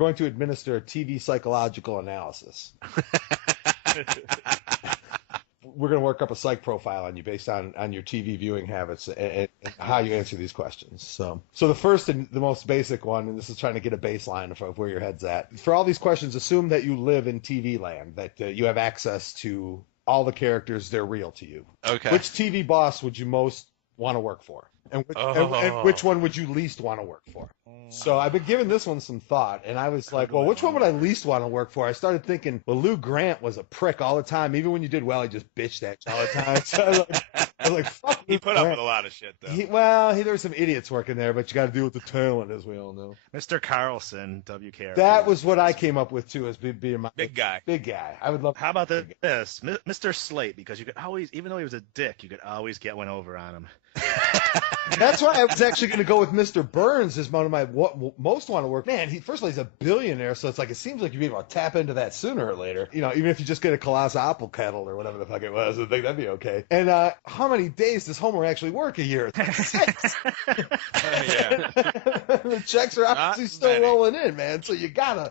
going to administer a TV psychological analysis. We're going to work up a psych profile on you based on your TV viewing habits and how you answer these questions. So the first and the most basic one, and this is trying to get a baseline of where your head's at. For all these questions, assume that you live in TV land, that you have access to all the characters, they're real to you. Okay. Which TV boss would you most want to work for? And which one would you least want to work for? So I've been giving this one some thought, and I was like, well, which one would I least want to work for? I started thinking, well, Lou Grant was a prick all the time. Even when you did well, he just bitched at you all the time. So I was like, fuck He Lou put Grant. up with a lot of shit, though. There were some idiots working there, but you got to deal with the talent, as we all know. Mr. Carlson, WKRP. That was what I came up with, too, as being my Big guy. Big guy. I would love. How about this? Mr. Slate, because you could always, even though he was a dick, you could always get one over on him. That's why I was actually going to go with Mr. Burns as one of my most want to work. Man, first of all, he's a billionaire, so it's like it seems like you'd be able to tap into that sooner or later. You know, even if you just get a colossal apple kettle or whatever the fuck it was, I think that'd be okay. And how many days does Homer actually work a year? Six. The checks are obviously still rolling in, man. So you gotta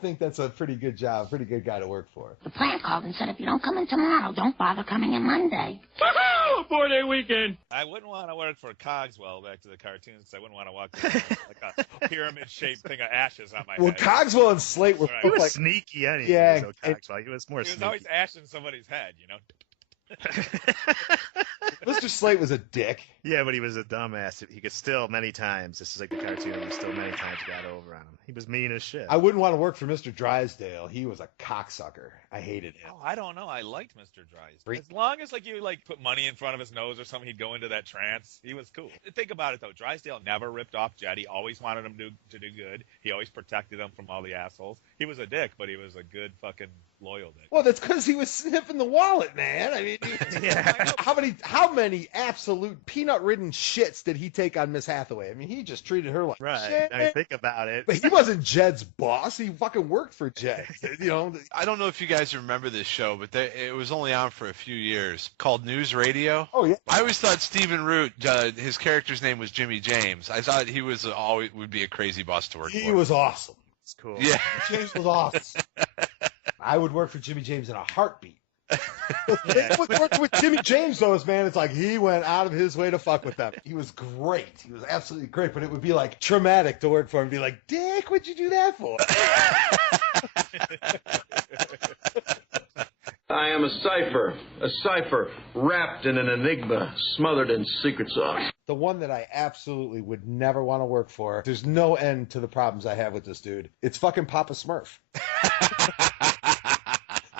think that's a pretty good job, pretty good guy to work for. The plant called and said, if you don't come in tomorrow, don't bother coming in Monday. Woohoo! 4-day weekend. I wouldn't want to work for Cogswell, back to the cartoons, because I wouldn't want to walk around like a pyramid-shaped thing of ashes on my Well, head. Cogswell and Slate were He was like sneaky anyway. Yeah, So Cogswell, he was more He was sneaky. always ash in somebody's head, you know? Mr. Slate was a dick. Yeah, but he was a dumbass. He could still many times. This is like the cartoon. He still many times got over on him. He was mean as shit. I wouldn't want to work for Mr. Drysdale. He was a cocksucker. I hated him. Oh, I don't know. I liked Mr. Drysdale. As long as you put money in front of his nose or something, he'd go into that trance. He was cool. Think about it though. Drysdale never ripped off Jed. He always wanted him to do good. He always protected him from all the assholes. He was a dick, but he was a good fucking loyal dick. Well, that's because he was sniffing the wallet, man. I mean, how many absolute peanut-ridden shits did he take on Miss Hathaway? I mean, he just treated her like shit. I mean, think about it. But he wasn't Jed's boss. He fucking worked for Jed. You know. I don't know if you guys remember this show, but it was only on for a few years, called News Radio. Oh yeah. I always thought Stephen Root, his character's name was Jimmy James. I thought he was always would be a crazy boss to work for. He was awesome. It's cool. Yeah. James was awesome. I would work for Jimmy James in a heartbeat. Working with Jimmy James, though, is, man, it's like he went out of his way to fuck with them. He was great. He was absolutely great, but it would be like traumatic to work for him and be like, Dick, what'd you do that for? I am a cipher wrapped in an enigma, smothered in secret sauce. The one that I absolutely would never want to work for, there's no end to the problems I have with this dude. It's fucking Papa Smurf.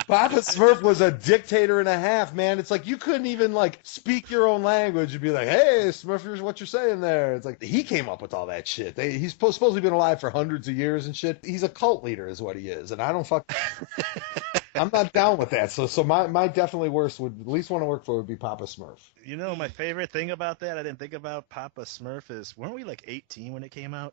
Papa Smurf was a dictator and a half, man. It's like you couldn't even speak your own language and be like, hey, Smurf, here's what you're saying there. It's like he came up with all that shit. He's supposedly been alive for hundreds of years and shit. He's a cult leader is what he is. And I don't I'm not down with that. So my definitely worst would at least want to work for would be Papa Smurf. You know, my favorite thing about that, I didn't think about Papa Smurf, is weren't we 18 when it came out?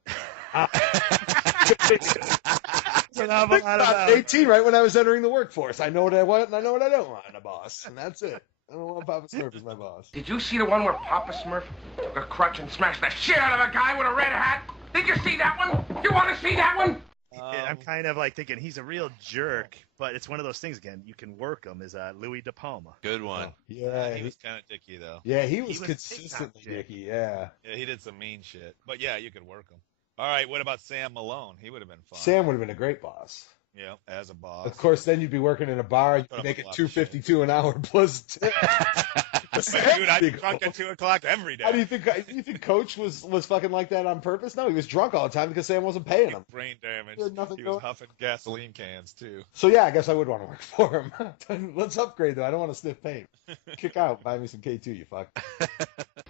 So now I'm about 18, right when I was entering the workforce. I know what I want and I know what I don't want in a boss, and that's it. I don't want Papa Smurf as my boss. Did you see the one where Papa Smurf took a crutch and smashed the shit out of a guy with a red hat? Did you see that one? You want to see that one? I'm kind of thinking he's a real jerk, but it's one of those things again. You can work him as Louis De Palma. Good one. Yeah, he was kind of dicky though. Yeah, he was consistently dicky. Yeah. Yeah, he did some mean shit, but yeah, you could work him. All right, what about Sam Malone? He would have been fun. Sam would have been a great boss. Yeah, as a boss. Of course, then you'd be working in a bar. You'd make it $2.52 an hour plus tip. Dude, I'd be drunk at 2 o'clock every day. How do you think Coach was fucking like that on purpose? No, he was drunk all the time because Sam wasn't paying him. Brain damage. He was huffing gasoline cans too. So yeah, I guess I would want to work for him. Let's upgrade though. I don't want to sniff paint. Kick out. Buy me some K2, you fuck.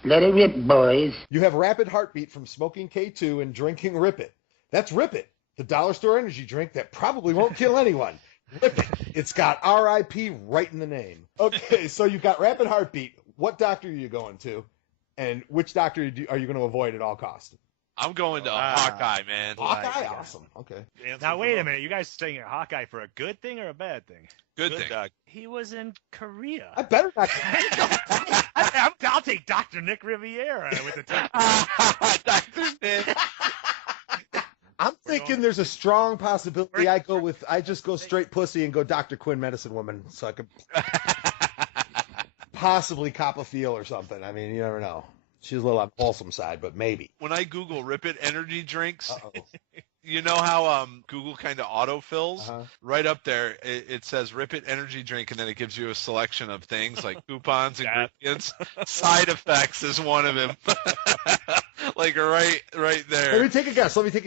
Let it rip, boys. You have rapid heartbeat from smoking K2 and drinking Rip It. That's Rip It, the dollar store energy drink that probably won't kill anyone. Rip It. It's got RIP right in the name. Okay, so you've got rapid heartbeat. What doctor are you going to? And which doctor are you going to avoid at all costs? I'm going to Hawkeye, man. Hawkeye? Awesome. Okay. Now, wait a minute. You guys saying Hawkeye for a good thing or a bad thing? Good thing. He was in Korea. I better not. I'll take Dr. Nick Riviera with the Dr. Nick. I'm thinking there's a strong possibility I just go straight pussy and go Dr. Quinn medicine woman so I could possibly cop a feel or something. I mean, you never know. She's a little on the wholesome side, but maybe. When I Google Rip It energy drinks, Uh-oh. you know how Google kind of autofills? Uh-huh. Right up there, it says Rip It energy drink, and then it gives you a selection of things like coupons, ingredients. Side effects is one of them. Like right there. Let me take a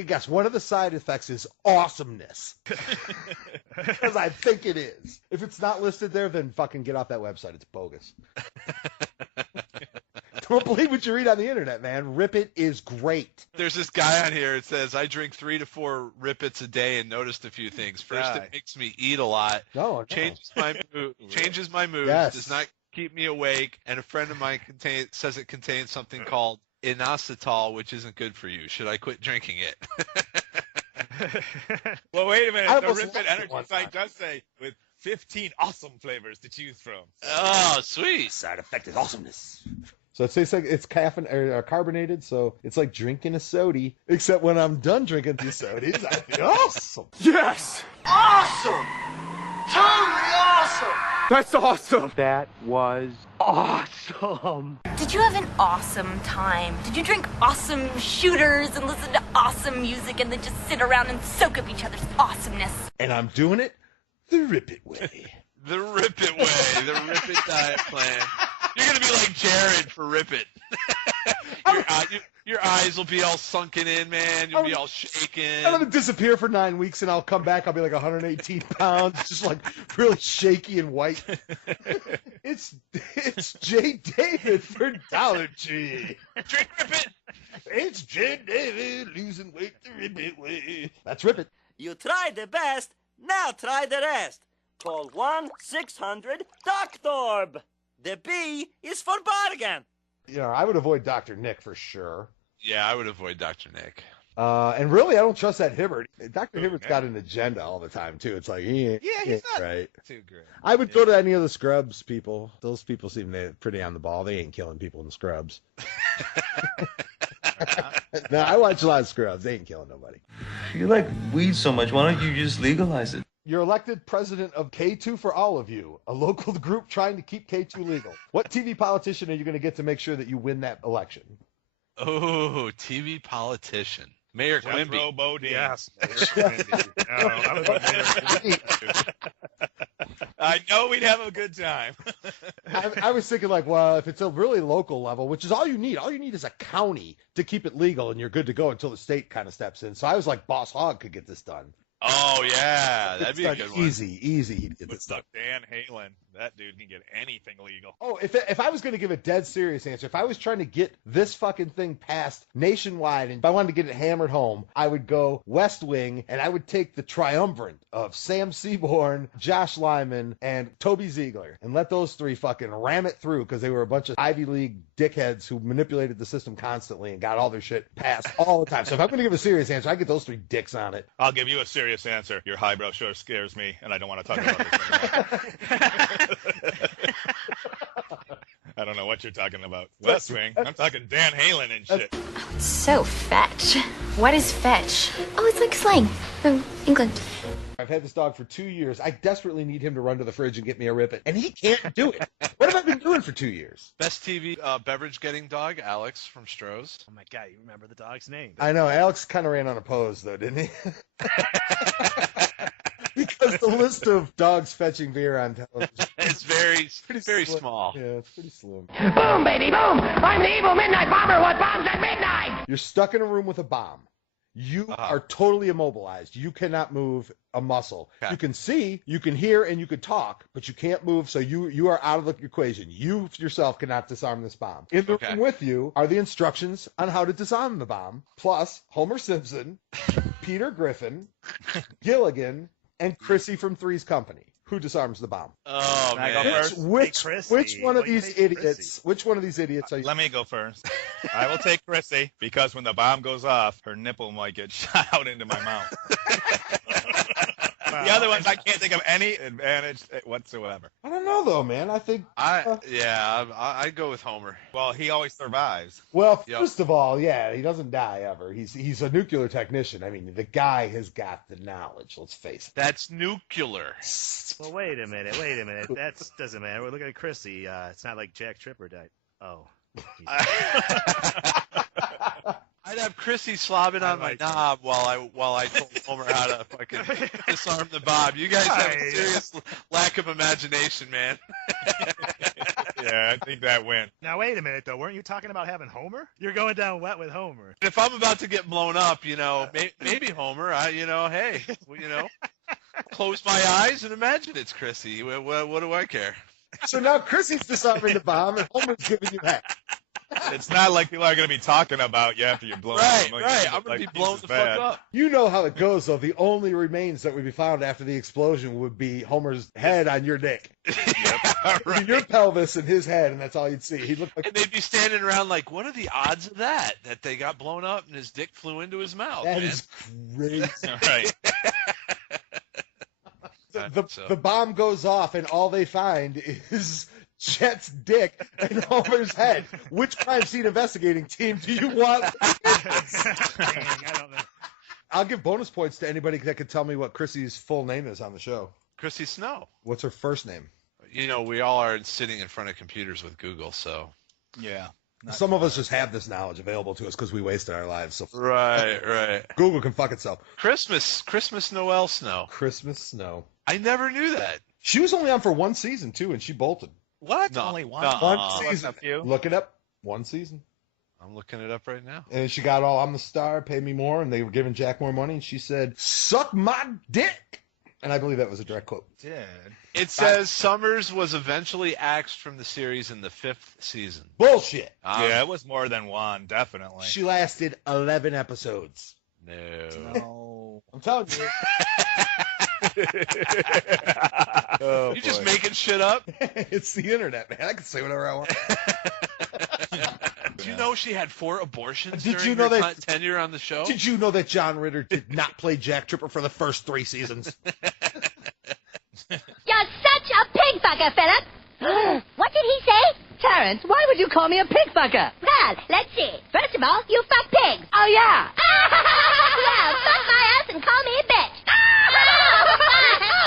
guess. One of the side effects is awesomeness. Because I think it is. If it's not listed there, then fucking get off that website. It's bogus. Don't believe what you read on the internet, man. Rip It is great. There's this guy on here. It says, I drink 3 to 4 Rip Its a day and noticed a few things. First, it makes me eat a lot. No. Changes my mood. Yes. Does not keep me awake. And a friend of mine says it contains something called inositol, which isn't good for you. Should I quit drinking it? Well, wait a minute. The Rip It energy site does say with 15 awesome flavors to choose from. Oh, sweet. Side effect is awesomeness. So it tastes like it's carbonated, so it's like drinking a soda. Except when I'm done drinking these sodas, I feel awesome. Yes! Awesome! Totally awesome! That's awesome! That was awesome! Did you have an awesome time? Did you drink awesome shooters and listen to awesome music and then just sit around and soak up each other's awesomeness? And I'm doing it the Rip It way. The Rip It way. The Rip It diet plan. You're going to be like Jared for Rip It. Your eyes will be all sunken in, man. You'll be all shaking. I'm going to disappear for 9 weeks, and I'll come back. I'll be like 118 pounds, just like really shaky and white. It's J. David for Dollar Tree. Drink Rip It. It's J. David losing weight the Rip It way. That's Rip It. You tried the best, now try the rest. Call 1-600-DOCTORB. The B is for bargain. You know, I would avoid Dr. Nick for sure. Yeah, I would avoid Dr. Nick. And really, I don't trust that Hibbert. Dr. Hibbert's got an agenda all the time, too. It's like, He's not right. too great. I would go to any of the Scrubs people. Those people seem pretty on the ball. They ain't killing people in the Scrubs. No, I watch a lot of Scrubs. They ain't killing nobody. You like weed so much, why don't you just legalize it? You're elected president of K2 for All of You, a local group trying to keep K2 legal. What TV politician are you going to get to make sure that you win that election? Oh, TV politician. Mayor Quimby. Jethro Bodine. Yes. I know we'd have a good time. I was thinking like, well, if it's a really local level, which is all you need is a county to keep it legal and you're good to go until the state kind of steps in. So I was like, Boss Hogg could get this done. Oh, yeah. That'd be a good one. Easy. He'd get this done. Dan Halen. That dude can get anything legal. Oh, if I was going to give a dead serious answer, if I was trying to get this fucking thing passed nationwide, and if I wanted to get it hammered home, I would go West Wing, and I would take the triumvirate of Sam Seaborn, Josh Lyman, and Toby Ziegler, and let those three fucking ram it through, because they were a bunch of Ivy League dickheads who manipulated the system constantly and got all their shit passed all the time. So if I'm going to give a serious answer, I get those three dicks on it. I'll give you a serious answer. Your highbrow sure scares me, and I don't want to talk about this anymore. I don't know what you're talking about. West Wing? I'm talking Dan Halen and shit. So fetch. What is fetch? Oh, it's like slang from England. I've had this dog for 2 years. I desperately need him to run to the fridge and get me a Rip It, and he can't do it. What have I been doing for 2 years? Best TV beverage getting dog, Alex from Stroh's. Oh my God, you remember the dog's name? I know. Alex kind of ran unopposed, though, didn't he? Because the list of dogs fetching beer on television is very small. Yeah, it's pretty slim. Boom, baby, boom! I'm the evil midnight bomber. What bombs at midnight? You're stuck in a room with a bomb. You are totally immobilized. You cannot move a muscle. Okay. You can see, you can hear, and you can talk, but you can't move, so you are out of the equation. You yourself cannot disarm this bomb. In the room with you are the instructions on how to disarm the bomb, plus Homer Simpson, Peter Griffin, Gilligan, and Chrissy from Three's Company. Who disarms the bomb? Oh, Can I go first? Which one of these idiots? Which one of these idiots are you? Let me go first. I will take Chrissy because when the bomb goes off, her nipple might get shot out into my mouth. The other ones, I can't think of any advantage whatsoever. I don't know though, man. I think I go with Homer. Well, he always survives. Well, first of all, yeah, he doesn't die ever. He's a nuclear technician. I mean, the guy has got the knowledge. Let's face it. That's nuclear. Well, wait a minute. That doesn't matter. We're looking at Chrissy. It's not like Jack Tripper died. Oh. I'd have Chrissy slobbing on my knob while I told Homer how to fucking disarm the Bob. You guys have a serious lack of imagination, man. Yeah, I think that went. Now wait a minute though. Weren't you talking about having Homer? You're going down wet with Homer. If I'm about to get blown up, maybe Homer. Hey, close my eyes and imagine it's Chrissy. What do I care? So now Chrissy's disarming the bomb, and Homer's giving you that. It's not like people are going to be talking about you after you're blown up. Right. I'm going to be blown the fuck up. You know how it goes, though. The only remains that would be found after the explosion would be Homer's head on your dick. Right. Your pelvis and his head, and that's all you'd see. He'd look like. And they'd be standing around like, what are the odds of that they got blown up and his dick flew into his mouth? That is crazy. Right. The bomb goes off, and all they find is Chet's dick and Homer's head. Which crime scene investigating team do you want? I don't know. I'll give bonus points to anybody that could tell me what Chrissy's full name is on the show. Chrissy Snow. What's her first name? We all are sitting in front of computers with Google, so. Yeah. Some of us just have this knowledge available to us because we wasted our lives. So Right. Google can fuck itself. Christmas Noel Snow. Christmas Snow. I never knew that. She was only on for one season, too, and she bolted. What? No. Only one? One season. Look it up. One season. I'm looking it up right now. And she got all, I'm the star, pay me more, and they were giving Jack more money, and she said, suck my dick. And I believe that was a direct quote. Dude. It says Summers was eventually axed from the series in the 5th season. Bullshit. Yeah, it was more than one, definitely. She lasted 11 episodes. No. I'm telling you. You just making shit up? It's the internet, man. I can say whatever I want. Did you know she had 4 abortions Did during you know her that, tenure on the show? Did you know that John Ritter did not play Jack Tripper for the first 3 seasons? You're such a pig fucker, Philip. What did he say? Terrence, why would you call me a pig fucker? Well, let's see. First of all, you fuck pigs. Oh, yeah. Yeah, fuck my ass and call me a bitch.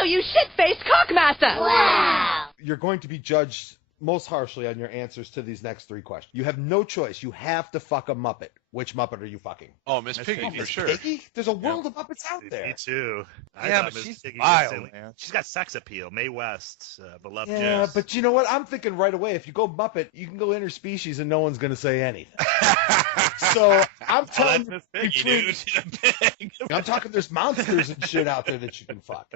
Oh, you shit-faced cockmaster. Wow. You're going to be judged most harshly on your answers to these next 3 questions. You have no choice. You have to fuck a Muppet. Which Muppet are you fucking? Oh, Miss Piggy, for sure. Piggy? There's a world of Muppets out there. Me too. Yeah, but she's wild, man. She's got sex appeal. Mae West, beloved. Yeah, Jess. but you know what? I'm thinking right away. If you go Muppet, you can go interspecies and no one's going to say anything. So I'm telling you, Miss Piggy, dude. She's a pig. I'm talking there's monsters and shit out there that you can fuck.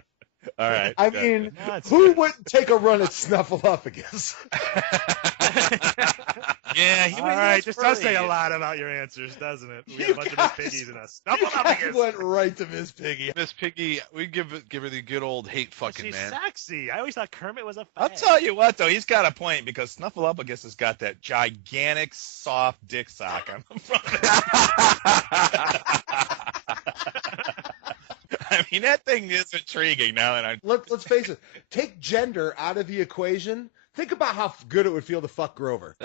All right. I mean, who wouldn't take a run at Snuffleupagus? Yeah, all right. This does say a lot about your answers, doesn't it? We have a bunch of Miss Piggies in us. Snuffleupagus went right to Miss Piggy. Miss Piggy, we give her the good old hate fucking She's man. sexy. I always thought Kermit was a fag. I'll tell you what, though, he's got a point because Snuffleupagus has got that gigantic, soft dick sock on the front. I mean, that thing is intriguing now that Let's face it. Take gender out of the equation. Think about how good it would feel to fuck Grover.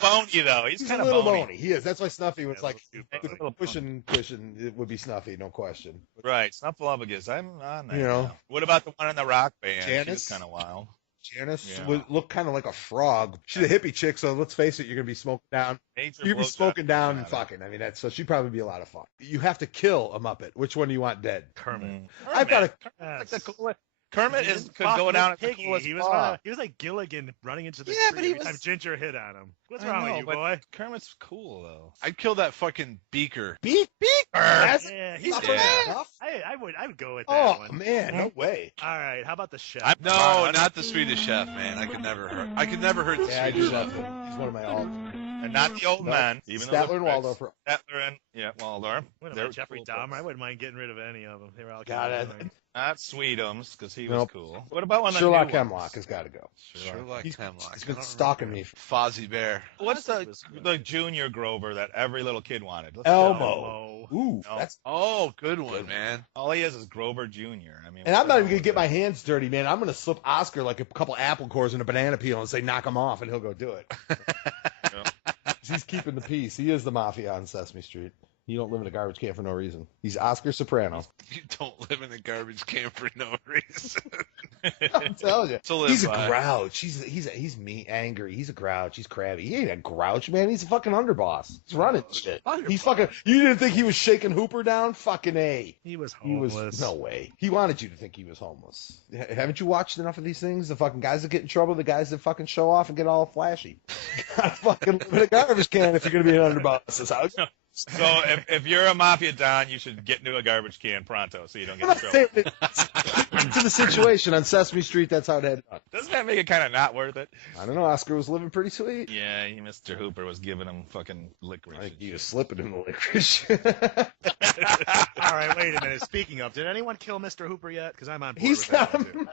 Bony, though. He's kind a of little bony. bony. He is. That's why Snuffy was like, a little pushing, it would be Snuffy, no question. Right, Snuffleupagus. I'm on that. You know. Now. What about the one in the rock band? Janice? She was kind of wild. Janice would look kind of like a frog. She's a hippie chick, so let's face it, you're going to be smoking down. You're going to be smoking down and fucking. I mean, so she'd probably be a lot of fun. You have to kill a Muppet. Which one do you want dead? Kermit. I've got Kermit could go down as the coolest he was like Gilligan running into the tree every time Ginger hit on him. What's wrong with you, boy? Kermit's cool, though. I'd kill that fucking Beaker. Beaker? Yeah, he's enough. I would go with that one. Oh, man, no way. All right, how about the chef? No, not the Swedish Chef, man. I could never hurt the I do Swedish love Chef. him. He's one of my all. And not the old men. Even Statler and Waldorf. Statler and Waldorf. They're Jeffrey Dahmer. I wouldn't mind getting rid of any of them. They were all Got it. Not Sweetums, because he was cool. What about one of Sherlock the new Hemlock has got to go. Sherlock Hemlock. He's been stalking me. Fozzie Bear. What's the junior Grover that every little kid wanted? Elmo. Ooh, that's good one, man. All he is Grover Jr. I mean, and I'm not even gonna get my hands dirty, man. I'm gonna slip Oscar like a couple apple cores and a banana peel and say knock him off, and he'll go do it. He's keeping the peace. He is the mafia on Sesame Street. You don't live in a garbage can for no reason. He's Oscar Soprano. You don't live in a garbage can for no reason. I'm telling you. To live He's a by. grouch. He's mean, angry. He's a grouch. He's crabby. He ain't a grouch, man. He's a fucking underboss. He's running shit. He's fucking. You didn't think he was shaking Hooper down? Fucking A. He was homeless. No way. He wanted you to think he was homeless. Haven't you watched enough of these things? The fucking guys that get in trouble, the guys that fucking show off and get all flashy. Gotta fucking live in a garbage can if you're gonna be an underboss. That's how it goes. So if you're a mafia don, you should get into a garbage can pronto so you don't get in trouble. To the situation on Sesame Street, that's how it had done. Doesn't that make it kind of not worth it? I don't know. Oscar was living pretty sweet. Yeah, Mr. Hooper was giving him fucking licorice. I think he was slipping in the licorice. All right, wait a minute. Speaking of, did anyone kill Mr. Hooper yet? Because I'm on board He's with not that a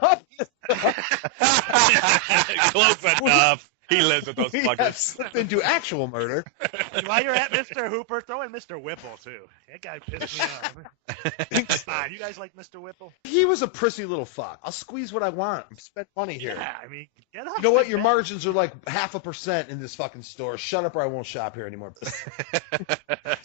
mafia. Close enough. He lives with those We fuckers. have slipped into actual murder. While you're at Mr. Hooper, throw in Mr. Whipple, too. That guy pissed me off. Come on, you guys like Mr. Whipple? He was a prissy little fuck. I'll squeeze what I want. Spend money here. Yeah, I mean, get off. You know what? the Your bed. margins are like 0.5% in this fucking store. Shut up or I won't shop here anymore.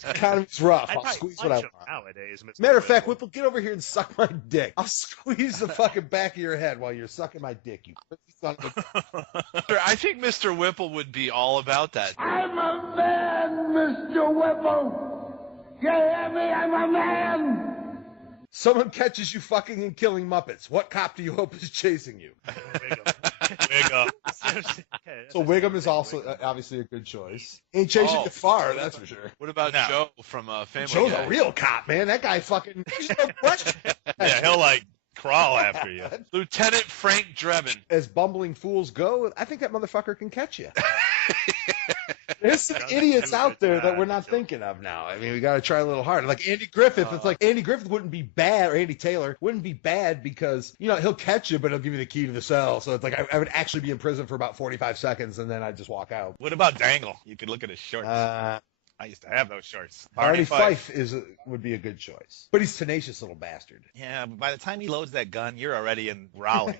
Economy's rough. I'd I'll probably squeeze what I punch him want. nowadays, Mr. Matter of fact, Whipple, get over here and suck my dick. I'll squeeze the fucking back of your head while you're sucking my dick, you prissy son of a... I think Mr. Whipple would be all about that. I'm a man, Mr. Whipple. You hear me? I'm a man. Someone catches you fucking and killing Muppets. What cop do you hope is chasing you? Wiggum. So Wiggum is also obviously a good choice. Ain't chasing you far, that's for sure. What about No. Joe from Family Joe's Guy? a real cop, man. That guy fucking... Yeah, he'll like crawl after you. Lieutenant Frank Drebin. As bumbling fools go, I think that motherfucker can catch you. There's some idiots out there that we're not thinking of now. I mean, we got to try a little harder. Like Andy Griffith, it's like Andy Griffith wouldn't be bad, or Andy Taylor wouldn't be bad because, you know, he'll catch you, but he'll give you the key to the cell. So it's like I would actually be in prison for about 45 seconds, and then I'd just walk out. What about Dangle? You could look at his shorts. I used to have those shorts. Barney Fife would be a good choice. But he's a tenacious little bastard. Yeah, but by the time he loads that gun, you're already in Raleigh.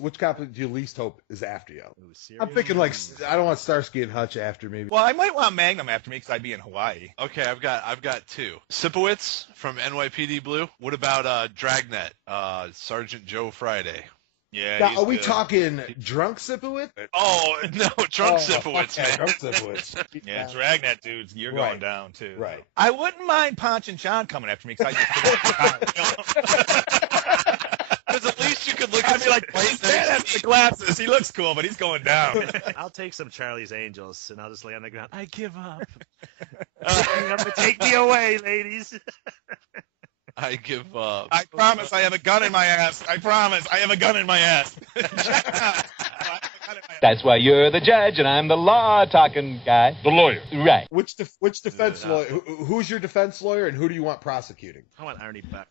Which cop do you least hope is after you? I'm thinking like, I don't want Starsky and Hutch after me. Well, I might want Magnum after me because I'd be in Hawaii. Okay, I've got two. Sipowicz from NYPD Blue. What about Dragnet? Sergeant Joe Friday. Yeah. Now, are we talking drunk Sipowicz? Oh no, drunk Sipowicz, man. Drunk Sipowicz. Yeah, Dragnet dudes, you're going down too. Right. I wouldn't mind Ponch and John coming after me because I just Because at least you could look I'd at be like, man, that's the glasses. He looks cool, but he's going down. I'll take some Charlie's Angels, and I'll just lay on the ground. I give up. Take me away, ladies. I give up. I promise I have a gun in my ass. I promise I have a gun in my ass. That's why you're the judge and I'm the law-talking guy. The lawyer. Right. Which defense lawyer? Who's your defense lawyer, and who do you want prosecuting? I want Artie Becker.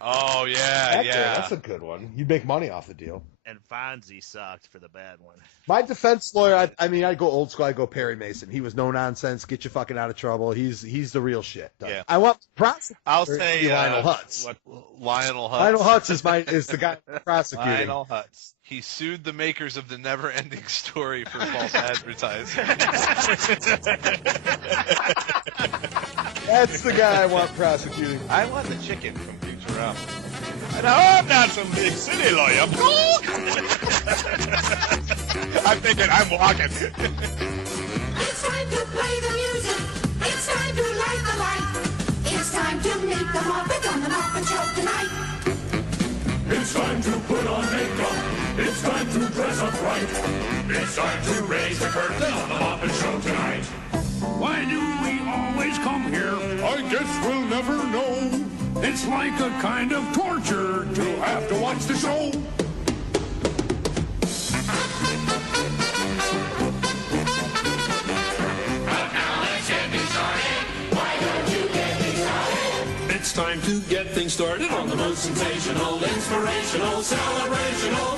Oh yeah, That's a good one. You'd make money off the deal. And Fonzie sucked for the bad one. My defense lawyer, I'd go old school. I'd go Perry Mason. He was no nonsense. Get you fucking out of trouble. He's the real shit. Yeah. I want prosecutor. I'll say Lionel Hutz. Lionel Hutz. Lionel Hutz is the guy prosecuting. Lionel Hutz. He sued the makers of the Never-Ending Story for false advertising. That's the guy I want prosecuting. I want the chicken from Futurama. And I'm not some big city lawyer. I'm thinking I'm walking. It's time to play the music. It's time to light the light. It's time to meet the Muppet on the Muppet Show tonight. It's time to put on makeup. It's time to dress up right. It's time to raise the curtain on the Muppet Show tonight. Why do we always come here? I guess we'll never know. It's like a kind of torture to have to watch the show. to get things started on the most sensational, inspirational, celebrational